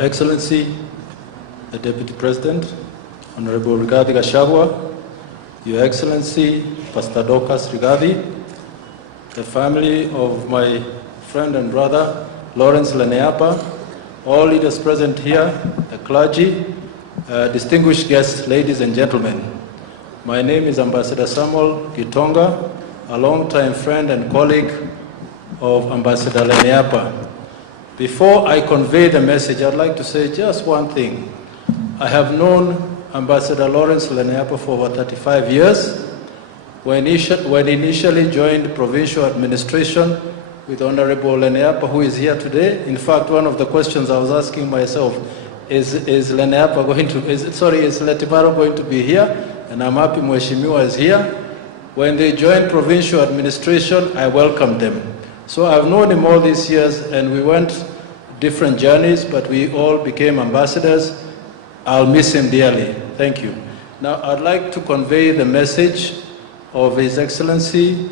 Excellency, the Deputy President, Honorable Rigathi Gachagua, Your Excellency, Pastor Dorcas Rigathi, the family of my friend and brother, Lawrence Lenayapa, all leaders present here, the clergy, distinguished guests, ladies and gentlemen. My name is Ambassador Samuel Gitonga, a longtime friend and colleague of Ambassador Lenayapa. Before I convey the message, I'd like to say just one thing. I have known Ambassador Lawrence Lenayapa for over 35 years. When he initially joined provincial administration with Honorable Lenayapa, who is here today. In fact, one of the questions I was asking myself is Lenayapa going to, is Letibaro going to be here? And I'm happy Mheshimiwa is here. When they joined provincial administration, I welcomed them. So I've known him all these years, and we went different journeys, but we all became ambassadors. I'll miss him dearly. Thank you. Now, I'd like to convey the message of His Excellency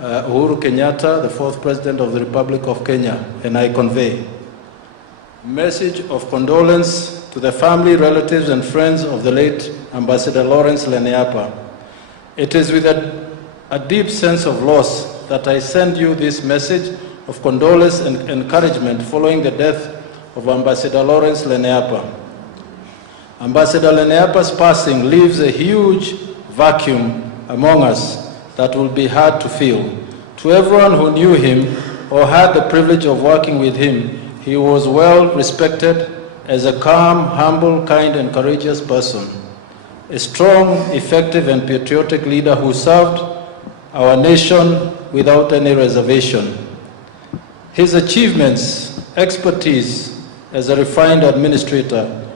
Uhuru Kenyatta, the 4th President of the Republic of Kenya, and I convey message of condolence to the family, relatives, and friends of the late Ambassador Lawrence Lenayapa. It is with a deep sense of loss that I send you this message of condolence and encouragement following the death of Ambassador Lawrence Lenayapa. Ambassador Lenayapa's passing leaves a huge vacuum among us that will be hard to fill. To everyone who knew him or had the privilege of working with him, he was well respected as a calm, humble, kind, and courageous person. A strong, effective, and patriotic leader who served our nation without any reservation. His achievements, expertise as a refined administrator,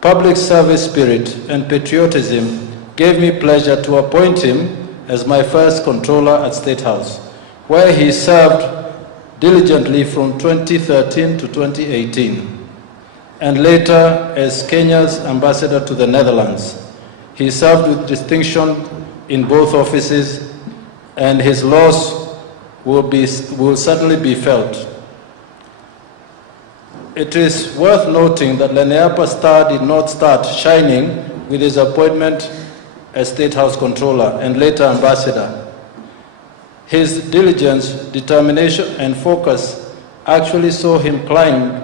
public service spirit, and patriotism gave me pleasure to appoint him as my first Comptroller at State House, where he served diligently from 2013 to 2018, and later as Kenya's ambassador to the Netherlands. He served with distinction in both offices, and his loss will certainly be felt. It is worth noting that Lenayapa's star did not start shining with his appointment as State House Comptroller and later Ambassador. His diligence, determination, and focus actually saw him climb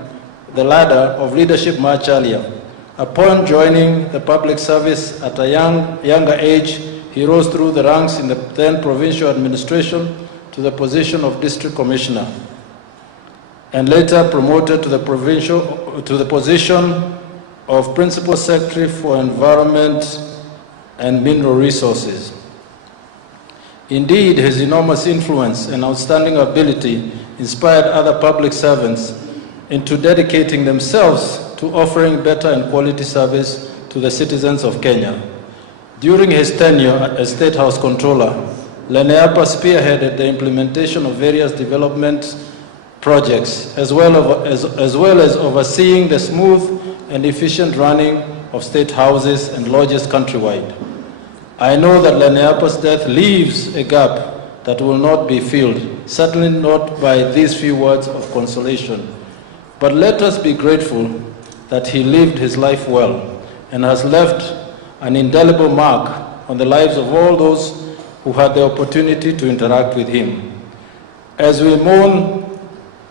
the ladder of leadership much earlier. Upon joining the public service at a younger age, he rose through the ranks in the then provincial administration to the position of district commissioner, and later promoted to the position of principal secretary for environment and mineral resources. Indeed, his enormous influence and outstanding ability inspired other public servants into dedicating themselves to offering better and quality service to the citizens of Kenya. During his tenure as State House Comptroller, Lenayapa spearheaded the implementation of various development projects, as well as overseeing the smooth and efficient running of state houses and lodges countrywide. I know that Lenayapa's death leaves a gap that will not be filled, certainly not by these few words of consolation. But let us be grateful that he lived his life well and has left an indelible mark on the lives of all those who had the opportunity to interact with him. As we mourn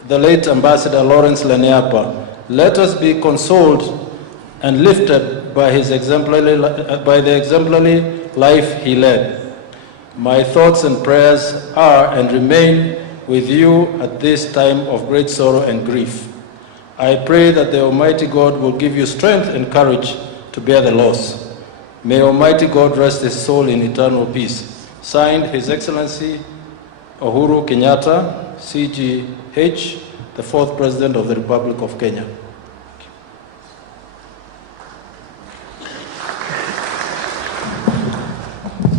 the late Ambassador Lawrence Lenayapa, let us be consoled and lifted by the exemplary life he led. My thoughts and prayers are and remain with you at this time of great sorrow and grief. I pray that the Almighty God will give you strength and courage to bear the loss. May Almighty God rest his soul in eternal peace. Signed, His Excellency Uhuru Kenyatta, CGH, the 4th President of the Republic of Kenya.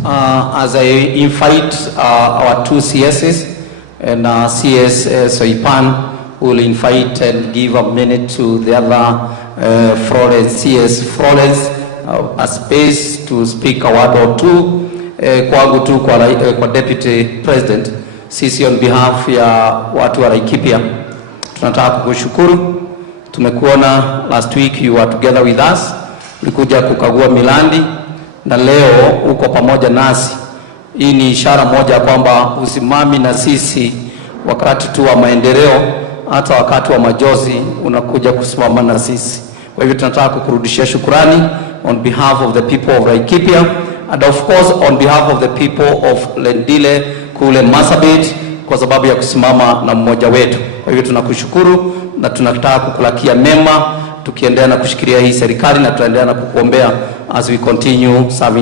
As I invite our two CSs, and CS Soipan will invite and give a minute to the other Florence, CS Florence, a space to speak a word or two. Kwangu tu kwa Deputy President, sisi on behalf ya watu wa Laikipia tunataka kukushukuru. Tumekuona last week, you were together with us, ulikuja kukagua milandi, na leo uko pamoja nasi. Hii ni ishara moja kwamba usimami na sisi wakati tu wa maendeleo, hata wakati wa majozi unakuja kusimama na sisi. Kwa hivyo tunataka kukurudishia shukrani on behalf of the people of Laikipia, and of course on behalf of the people of Lendile kule Marsabit, kwa sababu ya kusimama na mmoja wetu. Kwa hivyo tunakushukuru na tunataka kukulakia mema, tukiendelea na kushikilia hii serikali, na tuendelea na kukuombea as we continue serving